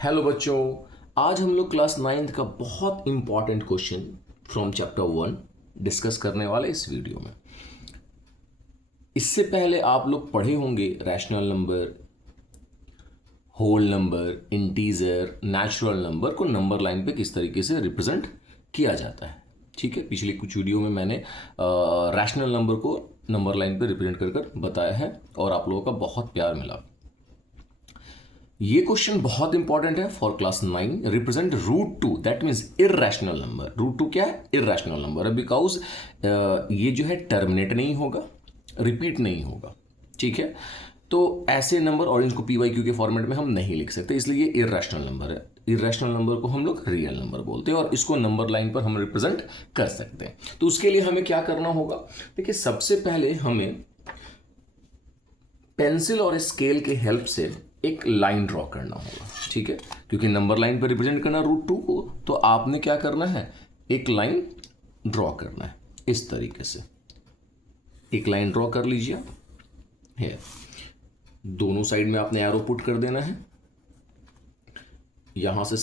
Hello बच्चों, आज हम लोग क्लास 9th का बहुत important question from chapter 1 discuss करने वाले इस वीडियो में। इससे पहले आप लोग पढ़े होंगे rational number, whole number, integer, natural number को नंबर लाइन पे किस तरीके से रिप्रेजेंट किया जाता है। ठीक है, पिछले कुछ वीडियो में मैंने रैशनल नंबर को नंबर लाइन पे रिप्रेजेंट कर बताया है और आप लोगों का बहुत प्यार मिला। ये क्वेश्चन बहुत इंपॉर्टेंट है for class 9। Represent root two, that means irrational number. Root two क्या है? इर्रेशनल नंबर है, बिकॉज ये जो है टर्मिनेट नहीं होगा, रिपीट नहीं होगा। ठीक है, तो ऐसे नंबर और इनको पी वाई क्यू के फॉर्मेट में हम नहीं लिख सकते, इसलिए ये इर्रेशनल नंबर है। इर्रेशनल नंबर को हम लोग रियल नंबर बोलते हैं और इसको नंबर लाइन पर हम रिप्रेजेंट कर सकते हैं। तो उसके लिए हमें क्या करना होगा? देखिए, सबसे पहले हमें पेंसिल और स्केल के हेल्प से एक लाइन ड्रॉ करना होगा। ठीक है, क्योंकि नंबर लाइन पर रिप्रेजेंट करना रूट टू को, तो आपने क्या करना है? एक लाइन ड्रॉ करना है इस तरीके से। एक लाइन ड्रॉ कर लीजिए है, दोनों साइड में आपने एरो पुट कर देना है। यहां से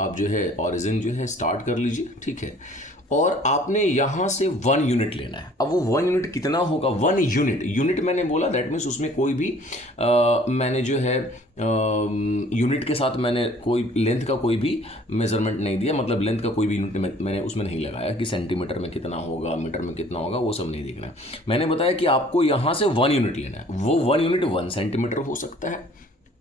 आप जो है ऑरिजिन जो है स्टार्ट कर लीजिए। ठीक है, और आपने यहां से 1 यूनिट लेना है। अब वो 1 यूनिट कितना होगा? 1 यूनिट, यूनिट मैंने बोला दैट मीन्स उसमें कोई भी मैंने जो है यूनिट के साथ मैंने कोई लेंथ का कोई भी मेजरमेंट नहीं दिया, मतलब लेंथ का कोई भी यूनिट मैंने उसमें नहीं लगाया कि सेंटीमीटर में कितना होगा, मीटर में कितना होगा, वो सब नहीं देखना है। मैंने बताया कि आपको यहां से 1 यूनिट लेना है। वो 1 यूनिट 1 सेंटीमीटर हो सकता है,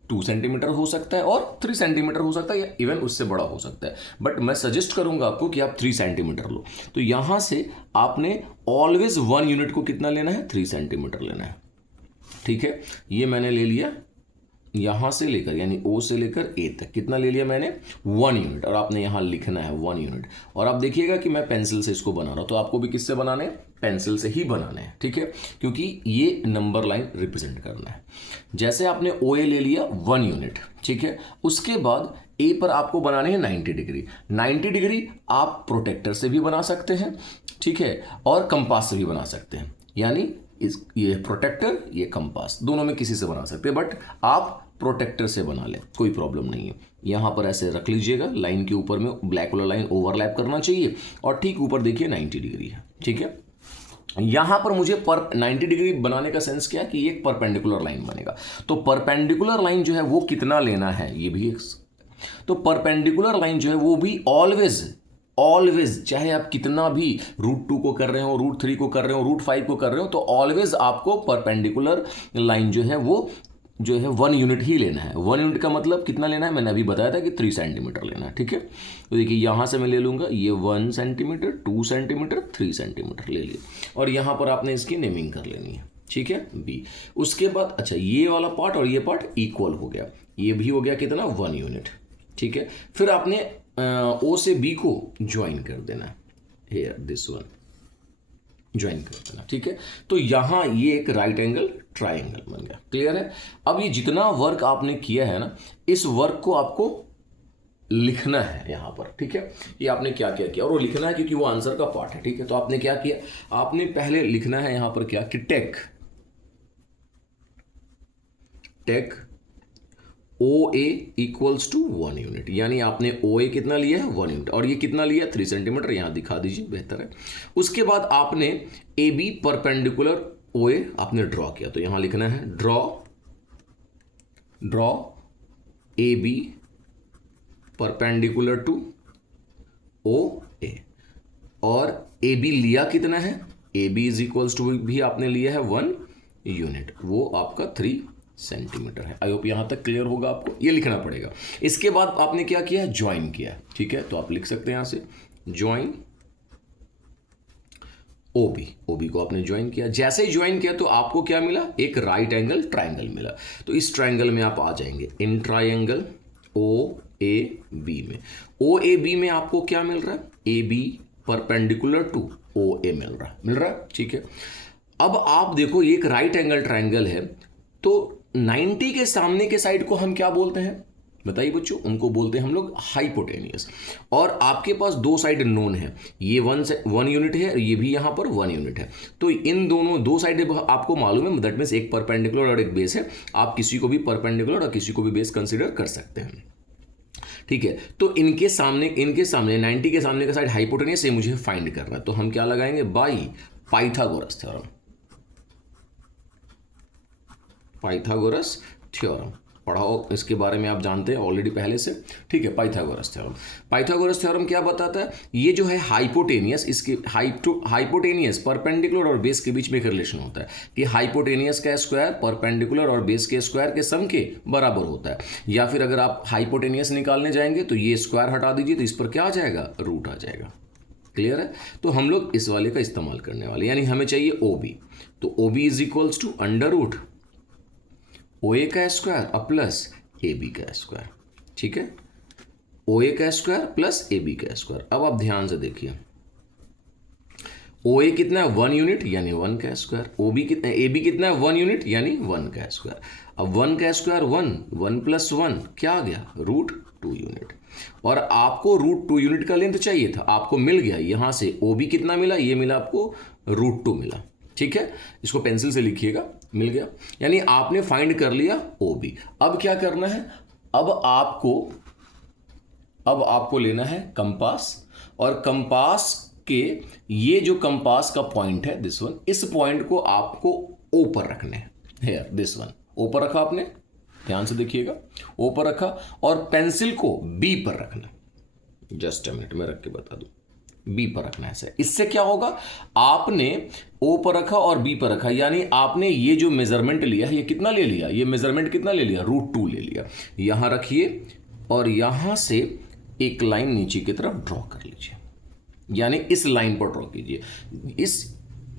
2 सेंटीमीटर हो सकता है और 3 सेंटीमीटर हो सकता है, या इवन उससे बड़ा हो सकता है, बट मैं सजेस्ट करूंगा आपको कि आप 3 सेंटीमीटर लो। तो यहां से आपने ऑलवेज 1 यूनिट को कितना लेना है? 3 सेंटीमीटर लेना है। ठीक है, ये मैंने ले लिया यहां से लेकर, यानी ओ से लेकर ए तक कितना ले लिया मैंने? 1 यूनिट, और आपने यहां लिखना है 1 यूनिट। और आप देखिएगा कि मैं पेंसिल से इसको बना रहा हूं, तो आपको भी किससे बनाने हैं? पेंसिल से ही बनाने हैं। ठीक है, क्योंकि ये नंबर लाइन रिप्रेजेंट करना है। जैसे आपने ओ ए ले लिया 1 यूनिट, ठीक है, उसके बाद ए पर आपको बनाने हैं 90 डिग्री। 90 डिग्री आप प्रोटेक्टर से भी बना सकते हैं, ठीक है, और कंपास से भी बना सकते हैं। यानी ये प्रोटेक्टर, ये कंपास, दोनों में किसी से बना सकते हैं, बट आप प्रोटेक्टर से बना लें, कोई प्रॉब्लम नहीं है। यहां पर ऐसे रख लीजिएगा, लाइन के ऊपर में ब्लैक वाला लाइन ओवरलैप करना चाहिए, और ठीक ऊपर देखिए 90 डिग्री है। ठीक है, यहां पर मुझे 90 डिग्री बनाने का सेंस क्या है कि एक परपेंडिकुलर लाइन बनेगा। तो परपेंडिकुलर लाइन जो है वो कितना लेना है, ये भी एक, तो परपेंडिकुलर लाइन जो है वो भी ऑलवेज ऑलवेज, चाहे आप कितना भी रूट 2 को कर रहे हो, रूट 3 को कर रहे हो, रूट 5 को कर रहे हो, तो ऑलवेज आपको परपेंडिकुलर लाइन जो है वो जो है 1 यूनिट ही लेना है। 1 यूनिट का मतलब कितना लेना है? मैंने अभी बताया था कि 3 सेंटीमीटर लेना है। ठीक है, तो देखिए यहां से मैं ले लूंगा ये 1 सेंटीमीटर, 2 सेंटीमीटर, 3 सेंटीमीटर ले लिया, और यहां पर आपने इसकी नेमिंग कर लेनी है। ठीक है, बी। उसके बाद अच्छा, ये वाला पार्ट और ये पार्ट इक्वल हो गया, ये भी हो गया कितना? 1 यूनिट। ठीक है, फिर आपने ओ से बी को ज्वाइन कर देना है, हियर दिस वन ज्वाइन कर देना। ठीक है, तो यहां ये एक राइट एंगल ट्राइंगल बन गया। क्लियर है? अब ये जितना वर्क आपने किया है ना, इस वर्क को आपको लिखना है यहां पर। ठीक है, ये आपने क्या क्या किया, और वो लिखना है क्योंकि वो आंसर का पार्ट है। ठीक है, तो आपने क्या किया? आपने पहले लिखना है यहां पर क्या कि take O A equals to 1 unit, यानी आपने ओ ए कितना लिया है? 1 यूनिट, और ये कितना लिया? 3 सेंटीमीटर। यहां दिखा दीजिए, बेहतर है। उसके बाद आपने ए बी परपेंडिकुलर ओ ए आपने ड्रॉ किया, तो यहां लिखना है draw A B perpendicular to O A, और ए बी लिया कितना है? A B is equals to भी आपने लिया है 1 यूनिट, वो आपका 3 सेंटीमीटर है। आई होप यहां तक क्लियर होगा आपको, ये लिखना पड़ेगा। इसके बाद आपने क्या किया? ज्वाइन किया। ठीक है, तो आप लिख सकते हैं यहां से ज्वाइन ओबी को आपने ज्वाइन किया। जैसे ही ज्वाइन किया तो आपको क्या मिला? एक राइट एंगल ट्राइंगल मिला। तो इस ट्राइंगल में आप आ जाएंगे, in triangle O A B में। ओ ए बी में आपको क्या मिल रहा है? A B perpendicular to O A मिल रहा है। ठीक है, अब आप देखो ये एक राइट एंगल ट्राइंगल है, तो 90 के सामने के साइड को हम क्या बोलते हैं? बताइए बच्चों, उनको बोलते हैं हम लोग हाइपोटेनियस। और आपके पास 2 साइड नोन है, ये 1 यूनिट है, ये भी यहां पर 1 यूनिट है। तो इन दोनों 2 साइड आपको मालूम है, दैट मीन्स एक परपेंडिकुलर और एक बेस है। आप किसी को भी परपेंडिकुलर और किसी को भी बेस कंसिडर कर सकते हैं। ठीक है। तो इनके सामने 90 के सामने का साइड हाइपोटेनियस, ये मुझे फाइंड करना है। तो हम क्या लगाएंगे, by Pythagoras theorem. Pythagoras theorem पढ़ा हो, इसके बारे में आप जानते हैं ऑलरेडी पहले से, ठीक है। पाइथागोरस थ्योरम, पाइथागोरस थ्योरम क्या बताता है, ये जो है हाइपोटेनियस, इसके हाइपोटेनियस परपेंडिकुलर और बेस के बीच में एक रिलेशन होता है कि हाइपोटेनियस का स्क्वायर परपेंडिकुलर और बेस के स्क्वायर के सम के बराबर होता है। या फिर अगर आप हाइपोटेनियस निकालने जाएंगे तो ये स्क्वायर हटा दीजिए, तो इस पर क्या आ जाएगा, रूट आ जाएगा। क्लियर है। तो हम लोग इस वाले का इस्तेमाल करने वाले, यानी हमें चाहिए ओ बी। तो O B is equals to under root O A का स्क्वायर प्लस ए बी का स्क्वायर, ठीक है। ओ ए का स्क्वायर प्लस ए बी का स्क्वायर। अब आप ध्यान से देखिए, ओ ए कितना है, 1 यूनिट यानी 1 का स्क्वायर। ओ बी कितना है, ए बी कितना है, 1 यूनिट यानी 1 का स्क्वायर। अब 1 का स्क्वायर 1 प्लस 1 क्या आ गया, √2 यूनिट। और आपको √2 यूनिट का लेंथ चाहिए था, आपको मिल गया। यहां से ओ बी कितना मिला, ये मिला आपको √2 मिला, ठीक है। इसको पेंसिल से लिखिएगा, मिल गया। यानी आपने फाइंड कर लिया ओ बी। अब क्या करना है, अब आपको लेना है कंपास, और कंपास के ये जो कंपास का पॉइंट है दिस वन, इस पॉइंट को आपको ओ पर रखना है। हियर दिस वन, ओ पर रखा आपने, ध्यान से देखिएगा, ओ पर रखा, और पेंसिल को बी पर रखना। जस्ट अ मिनट में रख के बता दूं, बी पर रखना है सर। इससे क्या होगा, आपने ओ पर रखा और बी पर रखा, यानी आपने ये जो मेजरमेंट लिया है, ये कितना ले लिया, ये मेजरमेंट कितना ले लिया, √2 ले लिया। यहां रखिए और यहां से एक लाइन नीचे की तरफ ड्रॉ कर लीजिए, यानी इस लाइन पर ड्रॉ कीजिए।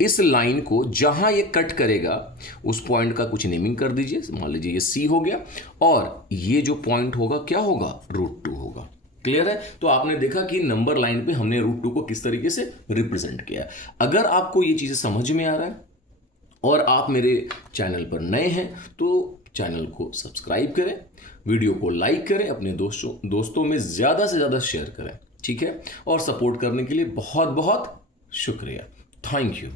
इस लाइन को जहां ये कट करेगा उस पॉइंट का कुछ नेमिंग कर दीजिए, मान लीजिए ये सी हो गया, और ये जो पॉइंट होगा क्या होगा, √2 होगा। क्लियर है। तो आपने देखा कि नंबर लाइन पे हमने √2 को किस तरीके से रिप्रेजेंट किया है। अगर आपको ये चीजें समझ में आ रहा है और आप मेरे चैनल पर नए हैं तो चैनल को सब्सक्राइब करें, वीडियो को लाइक करें, अपने दोस्तों में ज़्यादा से ज़्यादा शेयर करें, ठीक है। और सपोर्ट करने के लिए बहुत बहुत शुक्रिया। Thank you.